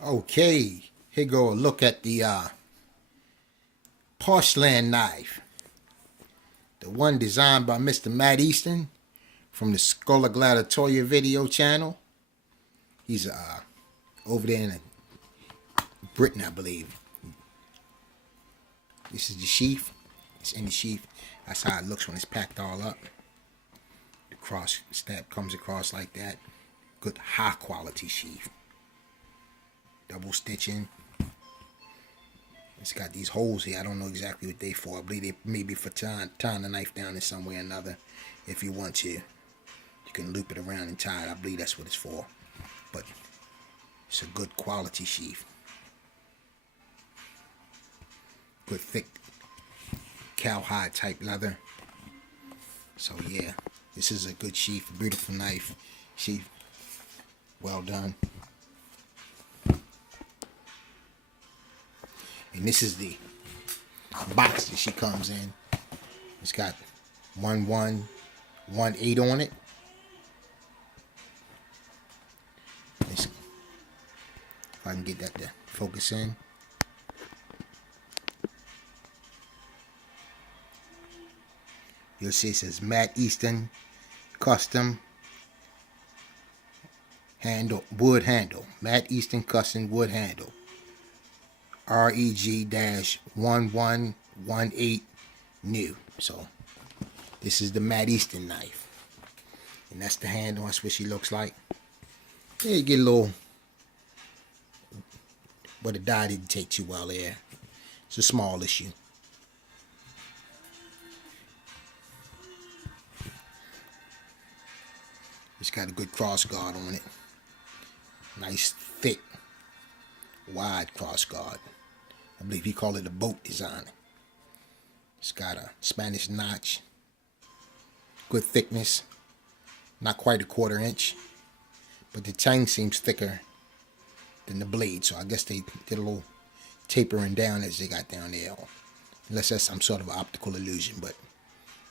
Okay, here go a look at the Poshland knife. The one designed by Mr. Matt Easton from the Scholar Gladiatoria video channel. He's over there in Britain, I believe. This is the sheath. It's in the sheath. That's how it looks when it's packed all up. The cross stab comes across like that. Good high quality sheath. Double stitching. It's got these holes here. I don't know exactly what they for. I believe they maybe for tying the knife down in some way or another. If you want to, you can loop it around and tie it. I believe that's what it's for. But it's a good quality sheath. Good thick cowhide type leather. So yeah, this is a good sheath. Beautiful knife. Sheath. Well done. And this is the box that she comes in. It's got 1118 on it. If I can get that to focus in. You'll see it says Matt Easton Custom Handle, Wood Handle. Matt Easton Custom Wood Handle. REG-1118 new. So this is the Matt Easton knife. And that's the handle. That's what she looks like. Yeah, you get a little, but the dye didn't take too well there. It's a small issue. It's got a good cross guard on it. Nice, thick, wide cross guard. I believe he called it a boat design. It's got a Spanish notch. Good thickness. Not quite a 1/4 inch. But the Tang seems thicker than the blade. So I guess they did a little tapering down as they got down there. Unless that's some sort of optical illusion. But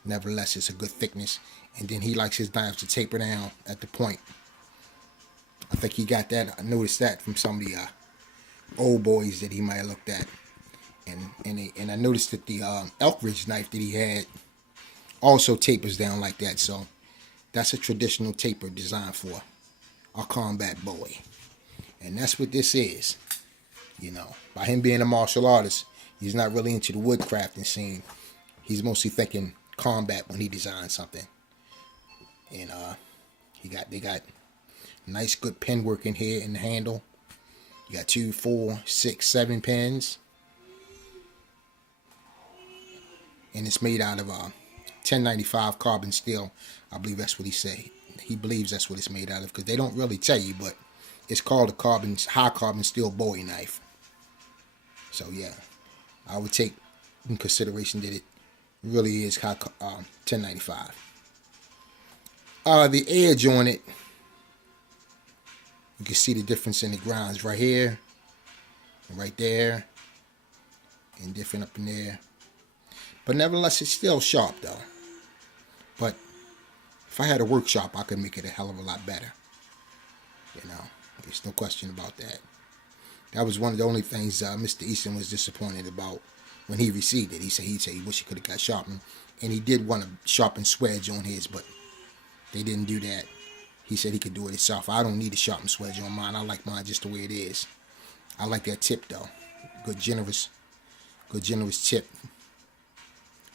nevertheless, it's a good thickness. And then he likes his knives to taper down at the point. I think he got that. I noticed that from some of the old boys that he might have looked at. And I noticed that the Elk Ridge knife that he had also tapers down like that. So that's a traditional taper designed for a combat Bowie. And that's what this is. You know, by him being a martial artist, he's not really into the woodcrafting scene. He's mostly thinking combat when he designs something. And they got nice good pen work in here in the handle. You got 2, 4, 6, 7 pens. And it's made out of 1095 carbon steel. I believe that's what he said. He believes that's what it's made out of, because they don't really tell you, but it's called a high carbon steel Bowie knife. So yeah, I would take in consideration that it really is 1095. The edge on it, you can see the difference in the grinds right here, and right there, and different up in there. But nevertheless, it's still sharp though. But if I had a workshop, I could make it a hell of a lot better. You know, there's no question about that. That was one of the only things Mr. Easton was disappointed about when he received it. He said he wished he could have got sharpened, and he did want to sharpen swedge on his, but they didn't do that. He said he could do it himself. I don't need a sharpened swedge on mine. I like mine just the way it is. I like that tip though. Good generous tip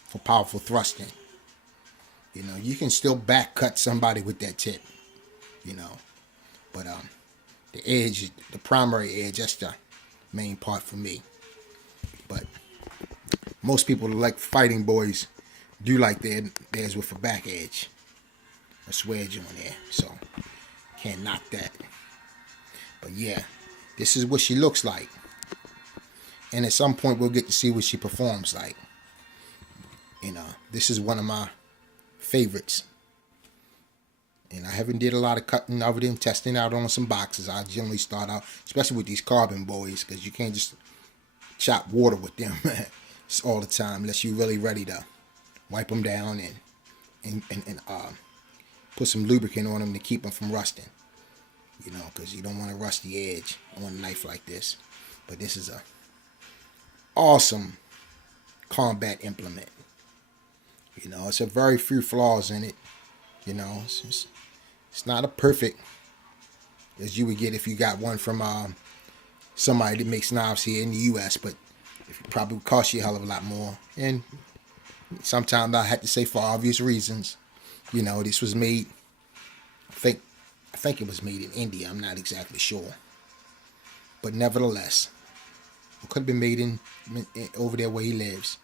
for powerful thrusting. You know, you can still back cut somebody with that tip. You know, but the edge, the primary edge, that's the main part for me. But most people like fighting boys do like theirs with a back edge, a swedge on there. So can't knock that. But yeah, this is what she looks like. And at some point we'll get to see what she performs like. You know, this is one of my favorites. And I haven't did a lot of cutting of them, testing out on some boxes. I generally start out, especially with these carbon Bowies, because you can't just chop water with them all the time unless you're really ready to wipe them down and put some lubricant on them to keep them from rusting. you know, because you don't want to rust the edge on a knife like this. But this is a awesome combat implement. You know, it's a very few flaws in it. You know, it's not a perfect as you would get if you got one from somebody that makes knives here in the U.S., but it probably would cost you a hell of a lot more. And sometimes I had to say for obvious reasons. You know, this was made, I think it was made in India. I'm not exactly sure. But nevertheless, it could have been made in over there where he lives.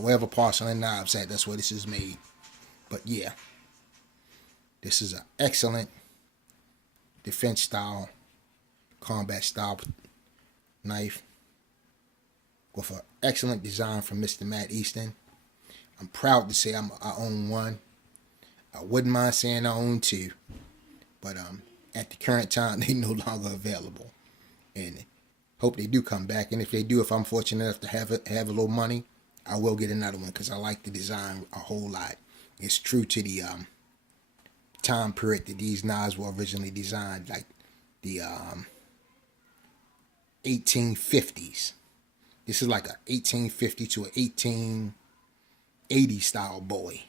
Wherever Poshland Knives at, that's where this is made. But yeah, this is an excellent defense style, combat style knife with an excellent design from Mr. Matt Easton. I'm proud to say I own one. I wouldn't mind saying I own two, but at the current time they're no longer available, and hope they do come back. And if they do, if I'm fortunate enough to have a little money, I will get another one because I like the design a whole lot. It's true to the time period that these knives were originally designed, like the 1850s. This is like a 1850 to a 1880 style Bowie,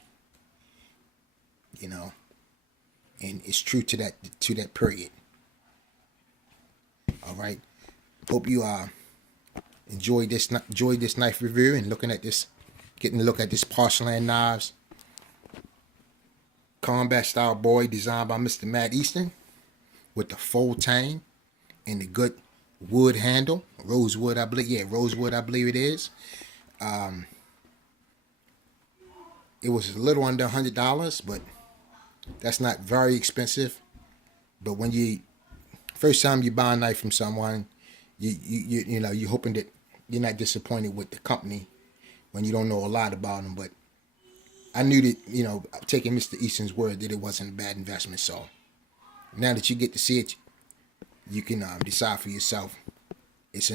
you know, and it's true to that period. All right, hope you enjoyed this knife review and getting a look at this Poshland Knives combat style Bowie designed by Mr. Matt Easton with the full Tang and the good wood handle, rosewood, I believe. Yeah, rosewood, I believe it is. It was a little under $100, but that's not very expensive. But when first time you buy a knife from someone, you know, you're hoping that you're not disappointed with the company when you don't know a lot about them. But I knew that, you know, taking Mr. Easton's word that it wasn't a bad investment. So now that you get to see it, you can decide for yourself.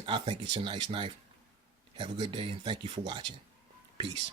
I think it's a nice knife. Have a good day, and thank you for watching. Peace.